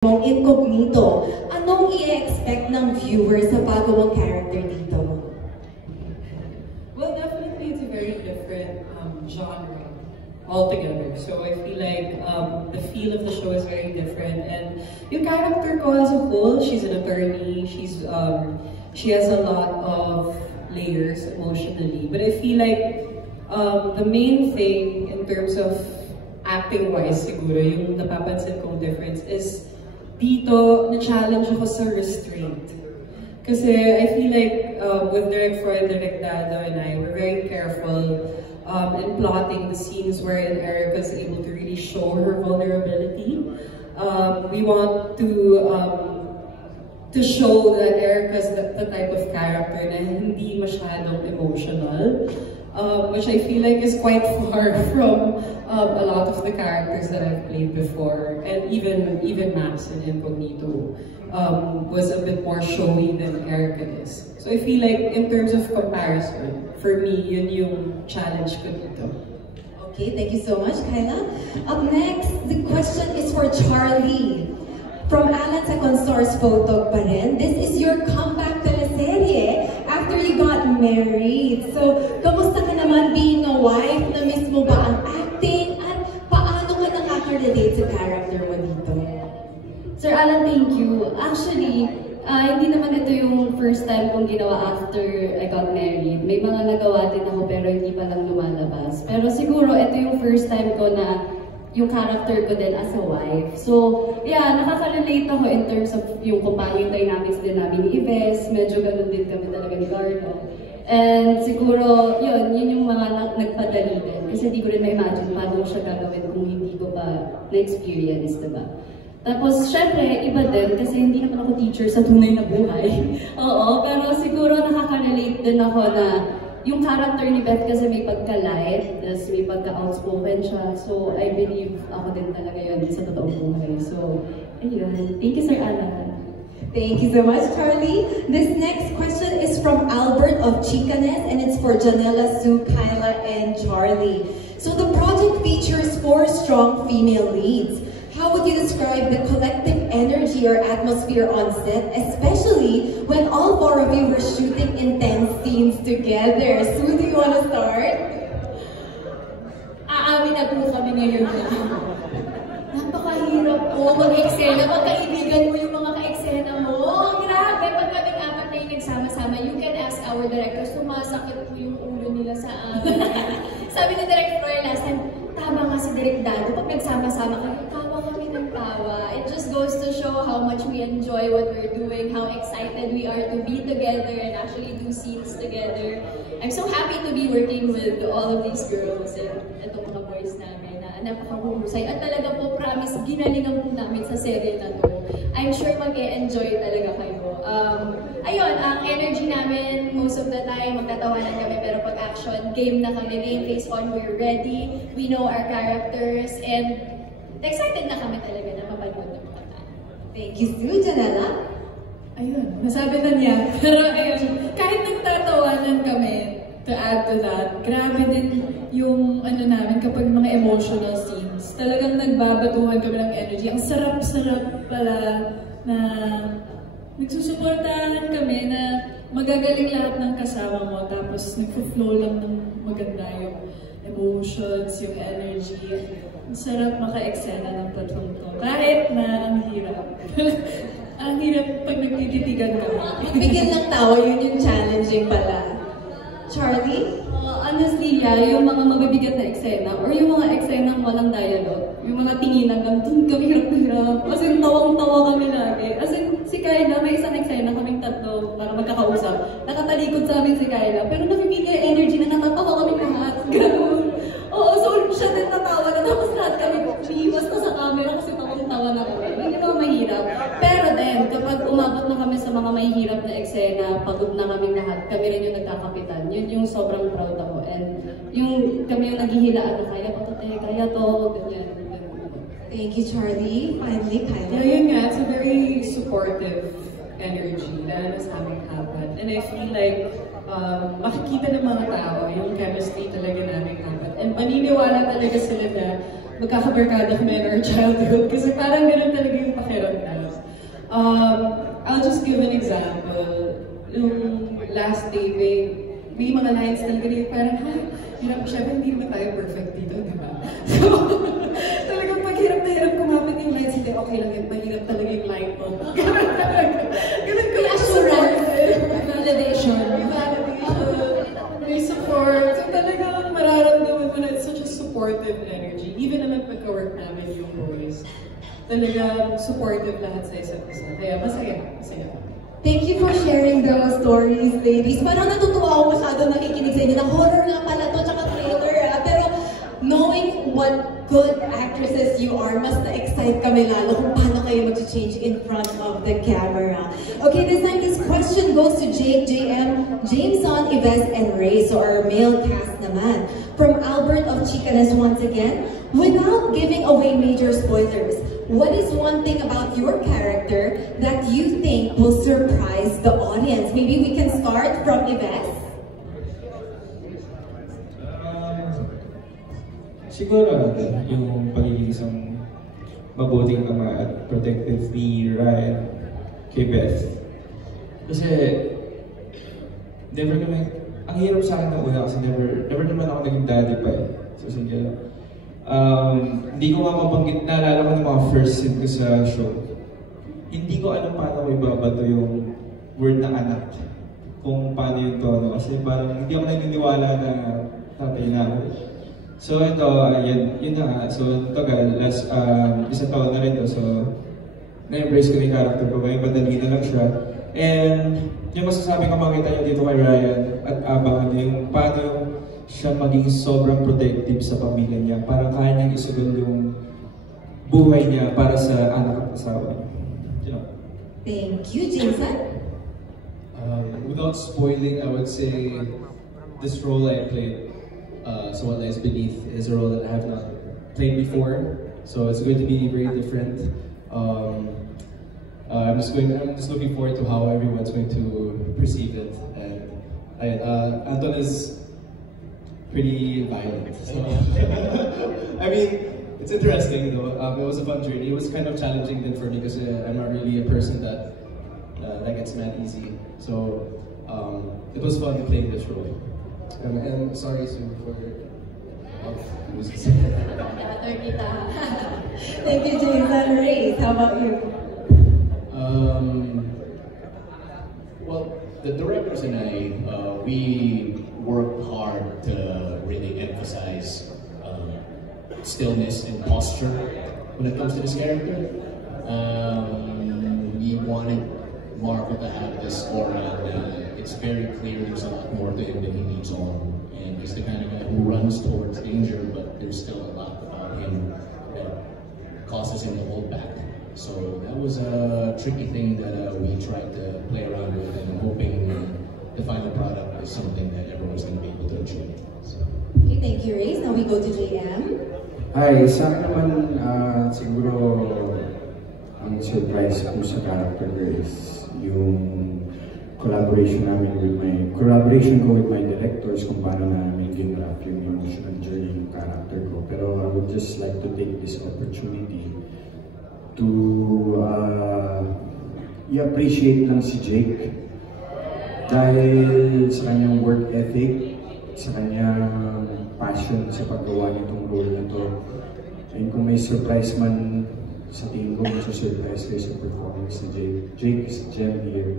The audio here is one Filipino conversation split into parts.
mong Incognito. Anong i-expect ng viewers sa bago mong character dito? Well, definitely it's a very different genre altogether. So I feel like the feel of the show is very different. And yung character ko as a whole, she's an attorney. She has a lot of layers emotionally. But I feel like the main thing in terms of acting-wise siguro, yung napapansin kong difference is dito, na-challenge ako sa restraint. Kasi I feel like with Direk Froy, Direk Dado, and I, we're very careful in plotting the scenes wherein Erica is able to really show her vulnerability. We want to show that Erica is the type of character na hindi masyadong emotional. Which I feel like is quite far from a lot of the characters that I've played before, and even Max in Incognito was a bit more showy than Erica is. So I feel like in terms of comparison, for me, yun yung challenge ko dito. Okay, thank you so much, Kyla. Up next, the question is for Charlie. From Alan sa Consors Photog pa rin, this is your comeback teleserye after you got married. So, kamusta ka naman being a wife? Na-miss mo ba ang acting? At paano ka nakaka-relate sa character mo dito? Sir Alan, thank you. Actually, hindi naman ito yung first time kong ginawa after I got married. May mga nagawa din ako pero hindi pa lang lumalabas. Pero siguro ito yung first time ko na yung character ko din as a wife. So, yeah, nakaka-relate ako in terms of yung companion dynamics din namin ni Ives. Medyo ganun din kami talaga ni Gardo. And siguro, yun yung mga nagpadali din. Kasi hindi ko rin ma-imagine paano siya gagawin kung hindi ko pa na-experience, diba? Tapos, syempre, iba din kasi hindi naman ako teacher sa tunay na buhay. Oo, pero siguro nakaka-relate din ako na yung character ni Beth kasi may pagka-light, tapos may pagka-outspoken siya. So, I believe ako din talaga yun sa totoong buhay. So, ayun. Thank you, Sir Alan. Thank you so much, Charlie. This next question is from Albert of Chicanes, and it's for Janela, Sue, Kyla, and Charlie. So, the project features 4 strong female leads. How would you describe the collective energy or atmosphere on set, especially when all 4 of you were shooting intense scenes together? Sue, do you want to start? Aamin na po kami ngayon. Napakahirap po mag-eksena. Pagkaibigan mo yung mga ka-eksena mo. Grabe, pag kaming apat na yung nagsama-sama, you can ask our director, sumasakit po yung ulo nila sa amin. Sabi ni Direk Froy last time, tama nga si Direk Dado, pag nagsama-sama kami, it just goes to show how much we enjoy what we're doing, how excited we are to be together and actually do scenes together. I'm so happy to be working with all of these girls and itong mga boys namin na napakahusay. At talaga po, promise, ginalingan po namin sa serye na to. I'm sure mag-e-enjoy talaga kayo. Ayun, ang energy namin, most of the time, magtatawanan kami, pero pag action, game na kami, game face on, we're ready, we know our characters, and excited na kami talaga na mapanood ng mga tao. Thank you, Sue. Janela? Ayun, nasabi na niya. Pero ayun, kahit nagtatawanan kami, to add to that, grabe din yung namin kapag mga emotional scenes. Talagang nagbabatuhan kami ng energy. Ang sarap-sarap pala na nagsusuportahan kami na magagaling lahat ng kasama mo tapos nagpo-flow lang ng maganda yung emotions, yung energy. Ang sarap maka-eksena ng tatlong to. Kahit na ang hirap. Ang hirap pag nagtititigan ka. Bigyan ng tawa, yun yung challenging pala. Charlie? Honestly, yeah, yung mga mabibigat na eksena or yung mga eksena ng walang dialogue, yung mga tinginan lang, dun kami hirap-hirap. As in, tawang-tawa kami lagi. As in, si Kyla, may isang eksena kaming tatlo para magkakausap. Nakatalikod sa amin si Kyla, pero nakikita yung energy na natatawa kami lahat. Ganun. Oo, so siya din natawa na tapos lahat kami iwas na sa camera kasi tawang-tawa na kami. Hindi naman mahirap. Pero then, kapag umabot na kami sa mga mahihirap na eksena, pagod na kaming lahat, kami rin yung nagkakapitan. Yun yung sobrang proud ako. And yung kami yung naghihilaan na kaya pa to, kaya to, ganyan. Thank you, Charlie. Finally, Kyla. Yeah, yun nga, it's a very supportive energy na sa aming apat. And I feel like makikita ng mga tao yung chemistry talaga namin apat. And paniniwala talaga sila na magkakabarkada kami in our childhood kasi parang ganun talaga yung pakiramdam. I'll just give an example. Yung last taping, may mga lines talaga rin parang, hirap siya, hindi naman tayo perfect dito, di ba? So, talagang pag hirap na hirap kumapit yung lines, hindi, okay lang yun, mahirap talaga yung line mo. Ganun talaga. Ganun ko lang assurance. Validation. May support. So talagang mararamdaman mo na it's such a supportive energy. Even naman pagka-work namin yung boys, talagang supportive lahat sa isa't isa. Kaya masaya. Thank you for sharing those stories, ladies. Parang natutuwa ako masyado nakikinig sa inyo. Na horror nga pala to, tsaka thriller. Pero knowing what good actresses you are, mas na-excite kami lalo kung paano kayo mag-change in front of the camera. Okay, this time this question goes to Jake, JM, Jameson, Yves, and Ray. So our male cast naman. From Albert of Chicanes once again. Without giving away major spoilers, what is one thing about your character that you think will surprise the audience? Maybe we can start from Yves. Siguro yung pagiging isang mabuting ama at protective ni Ryan kay Beth. Kasi never naman, ang hirap sa akin na una kasi never naman ako naging daddy pa eh. So sige, hindi ko nga mabanggit, naalala ko ng mga first scene ko sa show. Hindi ko alam paano ko ibabato yung word na anak. Kung paano yung tono. Kasi parang hindi ako naniniwala na tatay na ako. So ito, yun na nga. So tagal, last isang taon na rin to. So na-embrace ko yung character ko. Ngayon madali na lang siya. And yung masasabi ko makita nyo dito kay Ryan at abangan nyo yung paano siya maging sobrang protective sa pamilya niya. Parang kaya niyang isugal yung buhay niya para sa anak at asawa niya. You know? Thank you, Jason. Without spoiling, I would say this role I played, So What Lies Beneath, is a role that I have not played before. So it's going to be very different. I'm just looking forward to how everyone's going to perceive it. And Anton is pretty violent. So I mean, it's interesting though. It was a fun journey. It was kind of challenging then for me because I'm not really a person that gets mad easy. So it was fun playing this role. And sorry Sue for Thank you, Jason. Ray, how about you? Well, the directors and I, we worked hard to really emphasize stillness and posture when it comes to this character. We wanted Marco to have this aura. It's very clear there's a lot more to him than he needs on. And he's the kind of guy who runs towards danger, but there's still a lot about him that causes him to hold back. So that was a tricky thing that we tried to play around with, and I'm hoping the final product is something that everyone's going to be able to enjoy. So. Okay, thank you, Ray. Now we go to JM. Hi, sa akin naman siguro ang surprise ko sa character is yung collaboration ko with my directors kung paano namin ginrap yung emotional journey ng character ko. Pero I would just like to take this opportunity to i-appreciate lang si Jake dahil sa kanyang work ethic, sa kanyang passion sa paggawa nitong role na to. And kung may surprise man sa tingin ko, surprise kayo sa performance ni Jake. Jake is a gem here.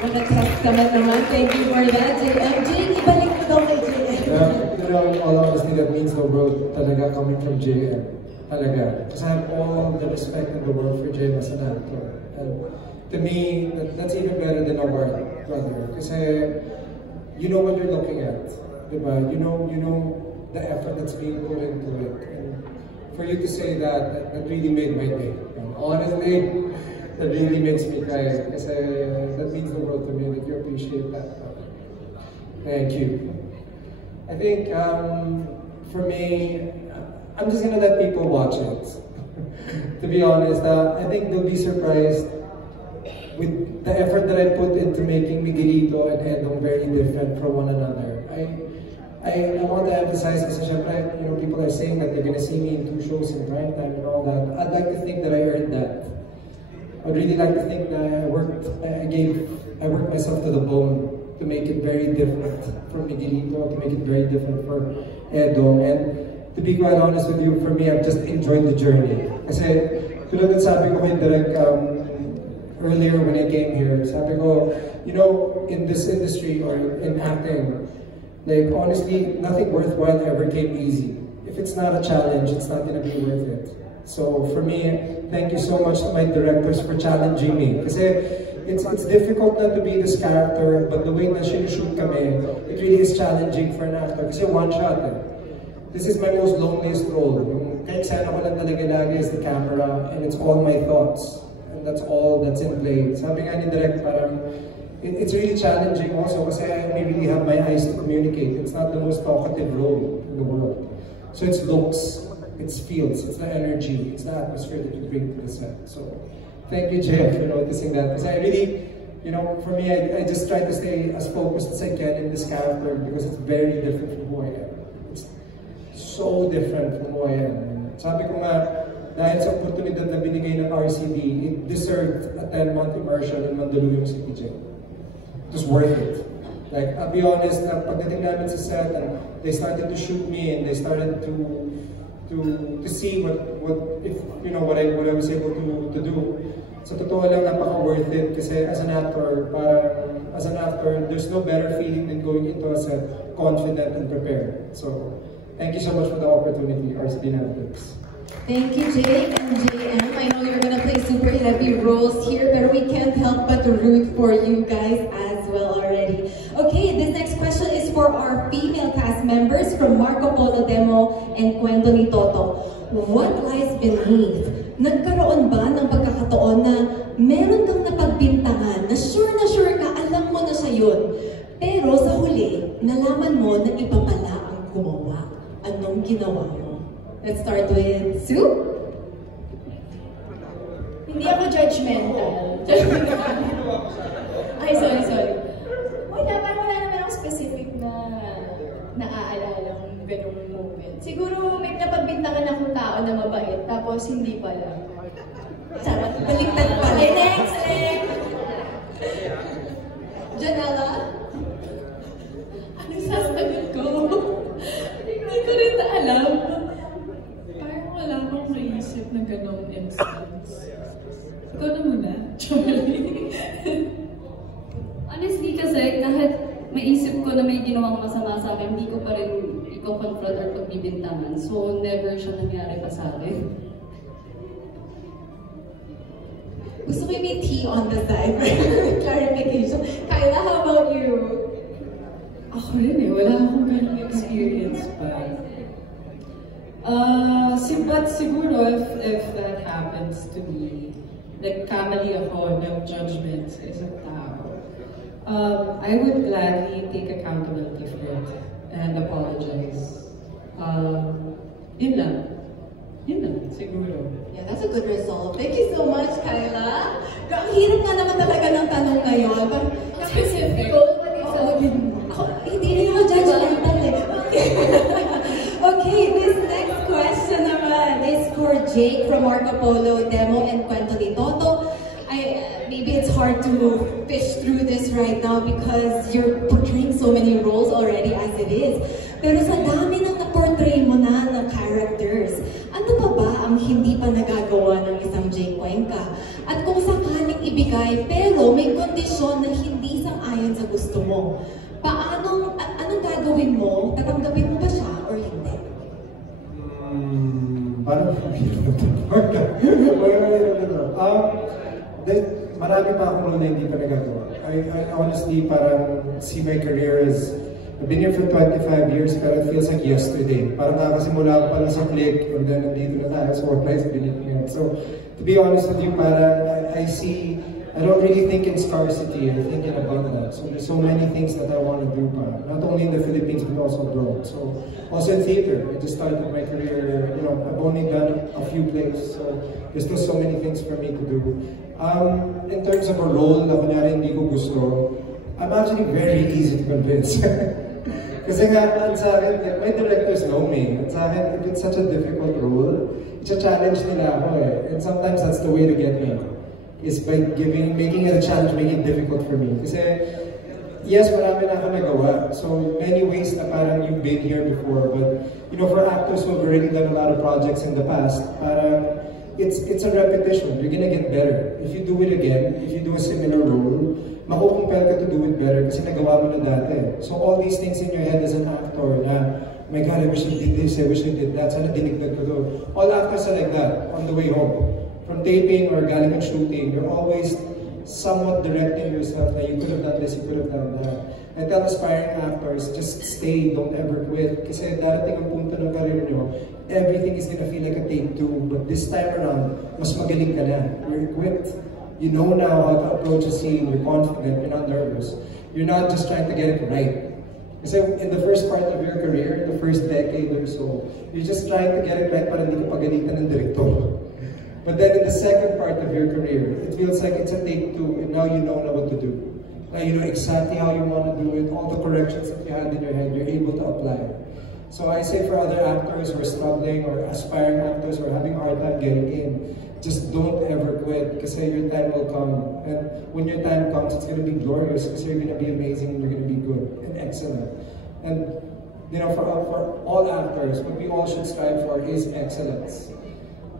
What a testament naman. Thank you for that, JM. Jake, ibalik mo daw kay JM. You know, all honestly, that means the world talaga coming from JM. Talaga. Because I have all the respect in the world for JM as an actor. And to me, that's even better than a word, brother. Because you know what you're looking at. Diba? You know the effort that's being put into it. And for you to say that really made my day. And honestly, that really makes me cry. Because that means the world to me that you appreciate that. Thank you. I think for me, I'm just gonna let people watch it. To be honest, I think they'll be surprised with the effort that I put into making Miguelito and Edong very different from one another. I want to emphasize kasi syempre, you know, people are saying that they're gonna see me in 2 shows in prime time and all that. I'd like to think that I earned that. I'd really like to think that I worked myself to the bone to make it very different for Miguelito, to make it very different for Edo. And to be quite honest with you, for me, I've just enjoyed the journey. Kasi, tulad ng sabi ko kay Direk earlier when I came here, sabi ko, you know, in this industry or in acting, like honestly, nothing worthwhile ever came easy. If it's not a challenge, it's not gonna be worth it. So for me, thank you so much to my directors for challenging me. Kasi it's difficult not to be this character, but the way na shoot kami, it really is challenging for an actor. Kasi one shot eh. This is my most loneliest role. Yung ka-eksena ko lang talaga lagi is the camera, and it's all my thoughts. And that's all that's in play. Sabi nga ni Direk, parang, it's really challenging also kasi I really have my eyes to communicate. It's not the most talkative role in the world. So it's looks, it's feels, it's the energy, it's the atmosphere that you bring to the set. So thank you, Jay, for noticing that. Because I really, you know, for me, I just try to stay as focused as I can in this character because it's very different from who I am. It's so different from who I am. Sabi ko nga, dahil sa oportunidad na binigay ng RCB, it deserved a 10-month immersion in Mandaluyong City Jail. It was worth it. Like, I'll be honest, pagdating namin sa set, and they started to shoot me, and they started to see what I was able to do. Sa totoo lang, napaka worth it. Kasi as an actor, there's no better feeling than going into a set confident and prepared. So, thank you so much for the opportunity, RCB Netflix. Thank you, Jake and JM. I know you're gonna play super heavy roles here, but we can't help but to root for you guys as well already. Okay, this next question is for our female cast members from Marco Polo Demo and Kwento ni Toto. What lies beneath? Nagkaroon ba ng pagkakataon na meron kang napagbintangan na sure ka, alam mo na siya yun, pero sa huli, nalaman mo na iba pala ang gumawa? Anong ginawa mo? Let's start with Sue. Hindi ako judgmental. Ay, sorry. Parang wala naman akong specific na naaalala ng ganung moment. Siguro may napagbintangan akong tao na mabait, tapos hindi pala. Sarap, baliktad pala. Next! Janela? Ano sasagot ko? Hindi ko rin alam. Parang wala akong naisip na ganong instance. Ikaw na muna, Charlie. Honestly kasi, kahit maisip ko na may ginawang masama sa akin, hindi ko pa rin i-confront or pagbibintangan. So, never siya nangyari pa sa akin. Gusto ko may tea on the side for clarification. Kyla, how about you? Ako rin eh, wala akong ganong experience pa. But siguro if that happens to me, nagkamali ako ng judgment sa isang tao, I would gladly take accountability for it and apologize. Yun lang, siguro. Yeah, that's a good resolve. Thank you so much, Kyla. Ang hirap nga naman talaga ng tanong ngayon. Specific. Hindi rin ako judgmental eh. Okay, this next question naman is for Jake from Marco Polo Demo and Kwento ni Toto. Maybe it's hard to fish through this right now because you're portraying so many roles already as it is. Pero sa dami ng na-portray mo na ng characters, ano pa ba ang hindi pa nagagawa ng isang Jake Cuenca? At kung sakaling ibigay, pero may kondisyon na hindi sang-ayon sa gusto mo, anong gagawin mo? Tatanggapin mo ba siya or hindi? Parang marami pa akong role na hindi pa nagagawa. I honestly parang see my career as I've been here for 25 years pero it feels like yesterday. Parang nakasimula ko pa lang sa click and then nandito na tayo sa What Lies Beneath Me. So to be honest with you, parang I don't really think in scarcity, I think in abundance. So there's so many things that I want to do, not only in the Philippines but also abroad. So also in theater, I just started my career, I've only done a few plays, so there's still so many things for me to do. In terms of a role na kunyari hindi ko gusto, I'm actually very easy to convince. Kasi nga, sa akin, my directors know me. At sa akin, if it's such a difficult role, i-challenge nila ako eh. And sometimes that's the way to get me. Is by making it a challenge, making it difficult for me. Kasi, yes, marami na ako nagawa. So, many ways na parang you've been here before. But, you know, for actors who have already done a lot of projects in the past, parang, it's a repetition. You're gonna get better. If you do it again, if you do a similar role, makukumpel ka to do it better kasi nagawa mo na dati. So all these things in your head as an actor na, oh my God, I wish I did this, I wish I did that, sana dinigdag ko to. All actors are like that on the way home. From taping or galing ng shooting, you're always somewhat directing yourself na you could have done this, you could have done that. I tell aspiring actors, just stay, don't ever quit. Kasi darating ang punto ng career nyo, everything is gonna feel like a take two. But this time around, mas magaling ka na. You're equipped. You know now how to approach a scene, you're confident, you're not nervous. You're not just trying to get it right. Kasi in the first part of your career, the first decade or so, you're just trying to get it right para hindi ka pagalitan ng director. But then in the second part of your career, it feels like it's a take two, and now you know what to do. Now you know exactly how you want to do it, all the corrections that you had in your head, you're able to apply. So I say for other actors who are struggling, or aspiring actors who are having a hard time getting in, just don't ever quit, because your time will come. And when your time comes, it's going to be glorious, because you're going to be amazing, and you're going to be good and excellent. And you know, for all actors, what we all should strive for is excellence.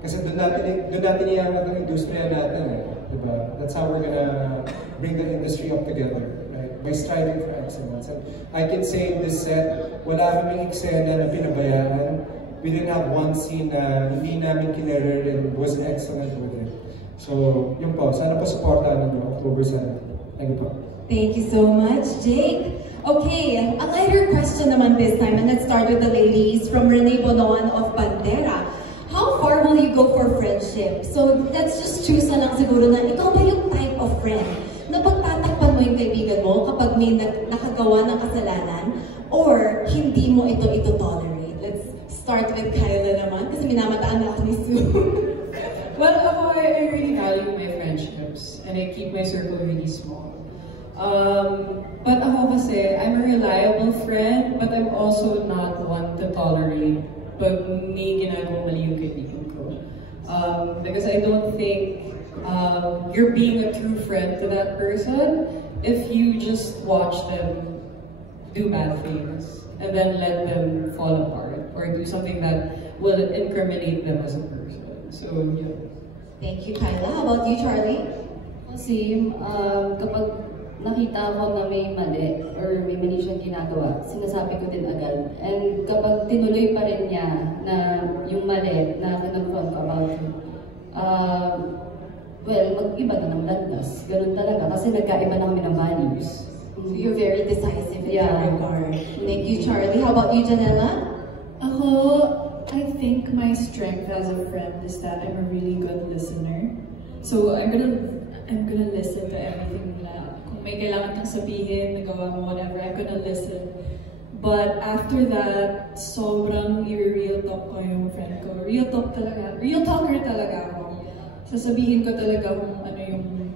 Kasi doon natin iangat ang industriya natin eh, diba? That's how we're gonna bring the industry up together, right? By striving for excellence. And I can say in this set, wala kaming eksena na pinabayaan. We didn't have one scene na hindi namin kinerer and was excellent with it. So, yun po. Sana po supportahan ninyo October 7. Thank you po. Thank you so much, Jake. Okay, a lighter question naman this time, and let's start with the ladies from Rene Bonoan of Bandera. How far will you go for friendship? So let's just choose na lang siguro na ikaw ba yung type of friend na pagtatakpan mo yung kaibigan mo kapag may nakagawa ng kasalanan or hindi mo ito tolerate? Let's start with Kyla naman kasi minamataan na ako ni Sue. Well, ako, I really value my friendships and I keep my circle really small. But ako kasi, I'm a reliable friend, but I'm also not one to tolerate pag may ginagawang mali yung kaibigan ko. Because I don't think you're being a true friend to that person if you just watch them do bad things and then let them fall apart or do something that will incriminate them as a person. So, yeah. Thank you, Kyla. How about you, Charlie? Kasi kapag nakita ko na may mali or may mali siyang ginagawa, sinasabi ko din agad. And kapag tinuloy pa rin niya na yung mali na kinonfront about it, well, mag-iba na ng landas. Ganun talaga. Kasi nagkaiba na kami ng values. So you're very decisive in that regard. Thank you, Charlie. How about you, Janela? Ako, I think my strength as a friend is that I'm a really good listener. So I'm gonna listen to everything nila. Kung may kailangan kang sabihin, nagawa mo, whatever, I'm gonna listen. But after that, sobrang i-real talk ko yung friend ko. Real talk talaga. Real talker talaga ako. Sasabihin ko talaga kung ano yung...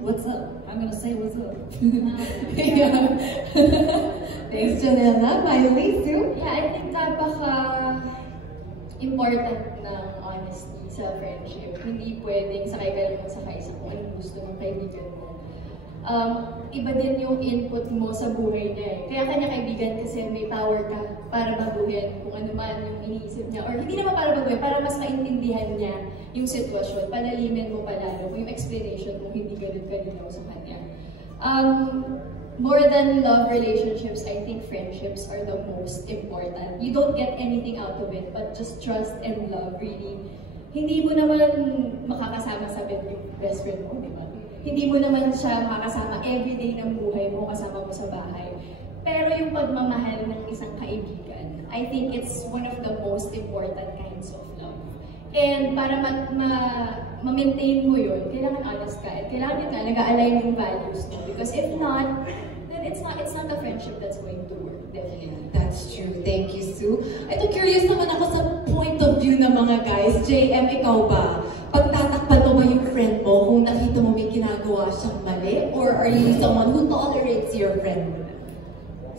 what's up? I'm gonna say what's up. Yeah. Thanks, Janela. Miley, too? Yeah, I think napaka-important ng honesty sa friendship. Hindi pwedeng sakay ka lang sakay sa kung anong gusto ng kaibigan mo. Iba din yung input mo sa buhay niya eh. Kaya kanya kaibigan kasi may power ka para baguhin kung ano man yung iniisip niya. Or hindi naman para baguhin, para mas maintindihan niya yung sitwasyon. Palalimin mo palalo yung explanation mo, hindi ganun kalinaw sa kanya. More than love relationships, I think friendships are the most important. You don't get anything out of it, but just trust and love, really. Hindi mo naman makakasama sa bed yung best friend mo, di ba? Hindi mo naman siya makakasama everyday ng buhay mo, kasama mo sa bahay. Pero yung pagmamahal ng isang kaibigan, I think it's one of the most important kinds of love. And para ma-maintain mo yun, kailangan honest ka. At kailangan din ka nag-align yung values mo. Because if not, then it's not a friendship that's going to work. Definitely. That's true. Thank you, Sue. Ito, curious naman ako sa point of view ng mga guys. JM, ikaw ba? Pagtatakpan mo ba yung friend mo kung nakita mo may ginagawa siyang mali? Or are you someone who tolerates your friend?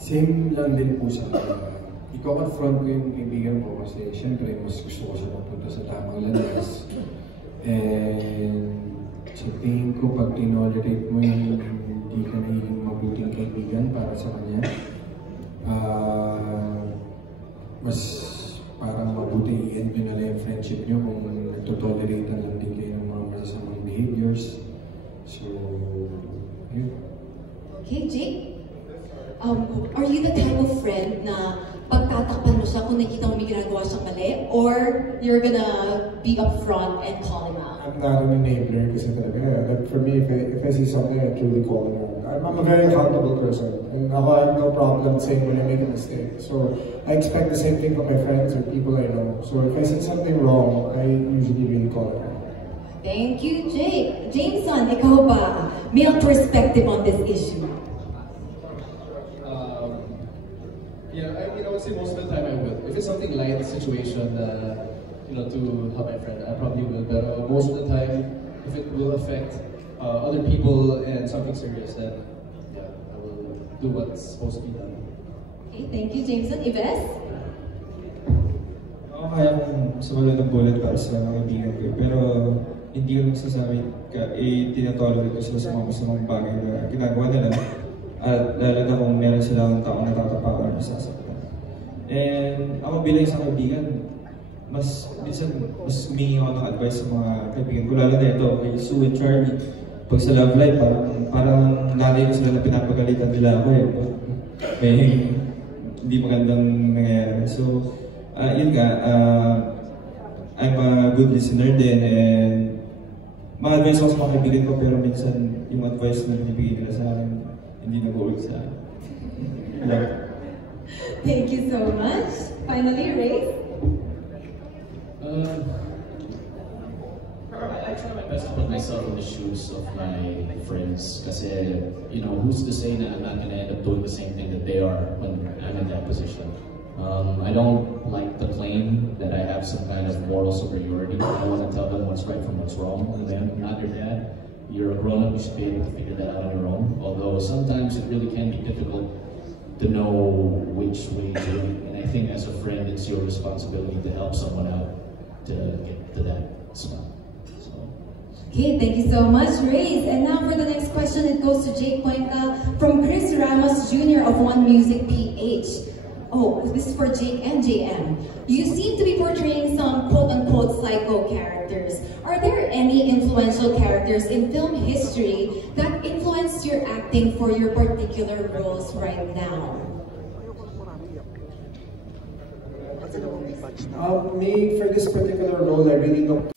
Same lang din po sa i-confront ko yung kaibigan ko kasi syempre mas gusto ko siya mapunta sa tamang landas. And sa tingin ko pag tinolerate mo yung hindi ka naging mabuting kaibigan para sa kanya, mas parang mabuti i-end nyo na lang yung friendship nyo kung nagtotolerate lang din kayo ng mga masasamang behaviors. So, yun. Okay, Jake? Are you the type of friend na pagtatakpan mo siya kung nakita mo may ginagawa siyang mali? Or you're gonna be upfront and call him out? I'm not an enabler kasi talaga. But for me, if I see something, I truly call him out. I'm a very accountable person. And ako, I have no problem saying when I make a mistake. So, I expect the same thing from my friends or people I know. So, if I see something wrong, I usually really call it out. Thank you, Jake. Jameson, ikaw ba? Male perspective on this issue. Yeah, I mean, I would say most of the time I would. If it's something light situation, you know, to help my friend, I probably will. But most of the time, if it will affect other people and something serious, then yeah, I will do what's supposed to be done. Okay, thank you, Jameson. Ives? Ako kaya kong sumalad ng bullet para sa mga kaibigan ko. Pero hindi ko nagsasabi tinatolerate ko sila sa mga masamang bagay na ginagawa nila. At lalo na kung meron silang taong natatapakan or nasasaktan. And ako bilang isang kaibigan, minsan humingi ako ng advice sa mga kaibigan ko. Lalo na ito, kay Sue and Charlie. Pag sa love life, parang nanay ko sila na pinapagalitan nila ako eh. May hindi magandang nangyayari. So, yun nga, I'm a good listener din and ma-advise ako sa mga kaibigan ko pero minsan yung advice na binibigay nila sa akin hindi nag-work sa akin. Thank you so much. Finally, Ray? I try my best to put myself in the shoes of my friends kasi, you know, who's to say that I'm not going to end up doing the same thing that they are when I'm in that position. I don't like to claim that I have some kind of moral superiority. I want to tell them what's right from what's wrong. And then, I'm not your dad. You're a grown-up, you should be able to figure that out on your own. Although sometimes it really can be difficult to know which way to do it. And I think as a friend, it's your responsibility to help someone out to get to that spot. So. Okay, thank you so much, Ray. And now for the next question, it goes to Jake Cuenca from Chris Ramos Jr. of One Music PH. Oh, this is for Jake and JM. You seem to be portraying some quote-unquote psycho characters. Are there any influential characters in film history that influenced your acting for your particular roles right now? Me, for this particular role, I really don't